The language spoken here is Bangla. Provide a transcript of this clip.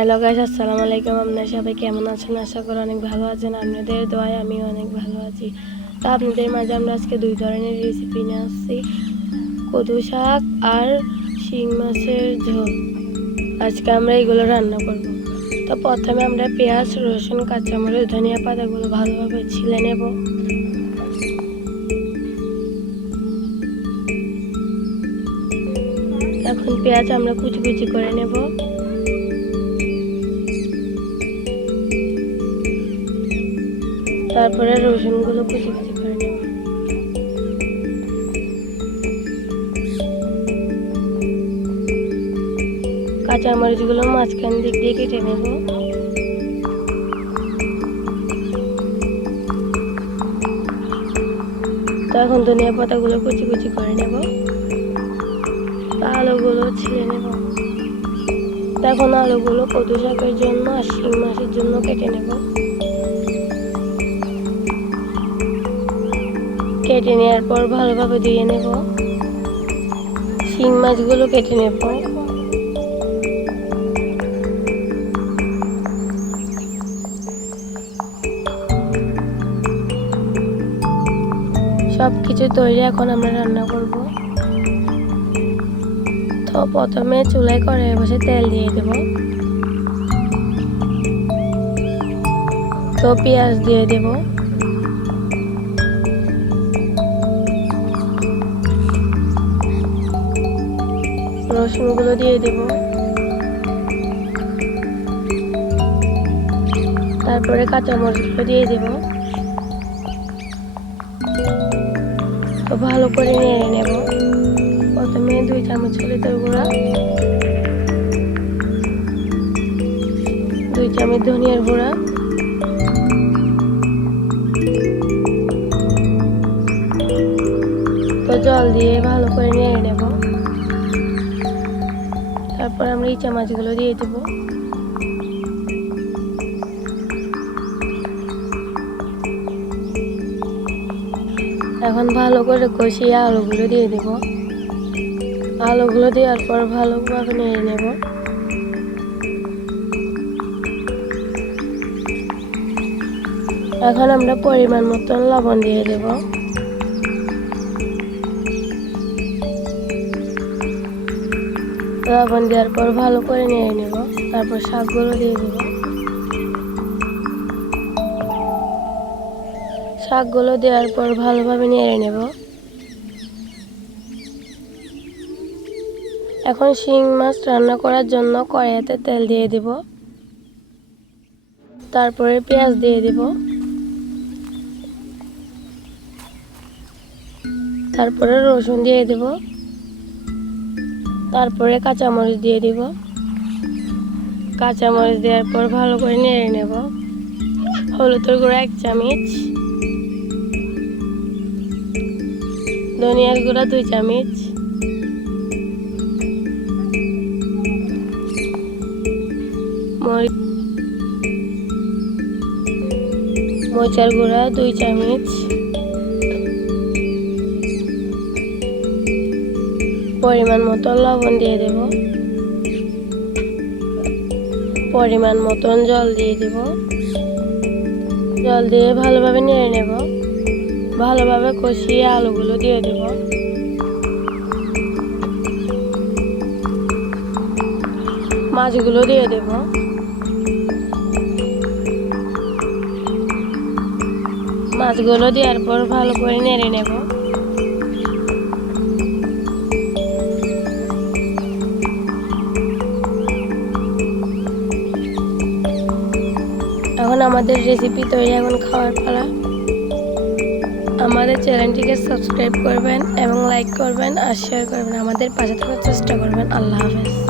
হ্যালো গাইস, আসসালামু আলাইকুম। আপনারা সবাই কেমন আছেন? আশা করি অনেক ভালো আছেন। আপনাদের দোয়ায় আমি অনেক ভালো আছি। তো আপনাদের মাঝে আমরা আজকে দুই ধরনের রেসিপি নিয়ে আসছি, কদু শাক আর শিং মাছের ঝোল। আজকে আমরা এগুলো রান্না করব। তো প্রথমে আমরা পেঁয়াজ, রসুন, কাঁচামরিচ, ধনিয়া পাতাগুলো ভালোভাবে ছিলে নেব। এখন পেঁয়াজ আমরা কুচি কুচি করে নেব। তারপরে রসুনগুলো কুচি কুচি করে নেব। কাঁচামরিচগুলো মাঝখান দিক দিয়ে কেটে নেব। তখন ধনিয়া পাতাগুলো কুচি কুচি করে নেব। আলুগুলো ছিলে নেব। তখন আলুগুলো কদু শাকের জন্য আর শিং মাছের জন্য কেটে নেব। কেটে নেওয়ার পর ভালোভাবে ধুয়ে নেব। শিং মাছগুলো কেটে নেব। সবকিছু তৈরি, এখন আমরা রান্না করব। তো প্রথমে চুলায় কড়াই বসে তেল দিয়ে দেব। তো পেঁয়াজ দিয়ে দেব। রসুনগুলো দিয়ে দেব। তারপরে কাঁচামরিচগুলো দিয়ে দেব। তো ভালো করে নেড়ে নেব। প্রথমে 2 চামচ হলুদের গুঁড়া, 2 চামচ ধনিয়ার গুঁড়া, তো জল দিয়ে ভালো করে নেড়ে নেব। তারপর আমরা এই চামচগুলো দিয়ে দেব। এখন ভালো করে কষিয়ে আলুগুলো দিয়ে দেব। আলুগুলো দেওয়ার পর ভালোভাবে নেড়ে নেব। এখন আমরা পরিমাণ মতন লবণ দিয়ে দেব। লবণ দেওয়ার পর ভালো করে নেড়ে নেব। তারপর শাকগুলো দিয়ে দেব। শাকগুলো দেওয়ার পর ভালোভাবে নেড়ে নেব। এখন শিং মাছ রান্না করার জন্য কড়াইতে তেল দিয়ে দেব। তারপরে পেঁয়াজ দিয়ে দেব। তারপরে রসুন দিয়ে দেব। তারপরে কাঁচামরিচ দিয়ে দেব। কাঁচামরিচ দেওয়ার পর ভালো করে নেড়ে নেব। হলুদের গুঁড়া 1 চামচ, ধনিয়ার গুঁড়া 2 চামচ, মরিচের গুঁড়া 2 চামচ, পরিমাণ মতো লবণ দিয়ে দেব। পরিমাণ মতন জল দিয়ে দেব। জল দিয়ে ভালোভাবে নেড়ে নেব। ভালোভাবে কষিয়ে আলুগুলো দিয়ে দেব। মাছগুলো দিয়ে দেব। মাছগুলো দেওয়ার পর ভালো করে নেড়ে নেব। এখন আমাদের রেসিপি তৈরি, এখন খাওয়ার পালা। আমাদের চ্যানেলটিকে সাবস্ক্রাইব করবেন এবং লাইক করবেন আর শেয়ার করবেন। আমাদের পাশে থাকার চেষ্টা করবেন। আল্লাহ হাফেজ।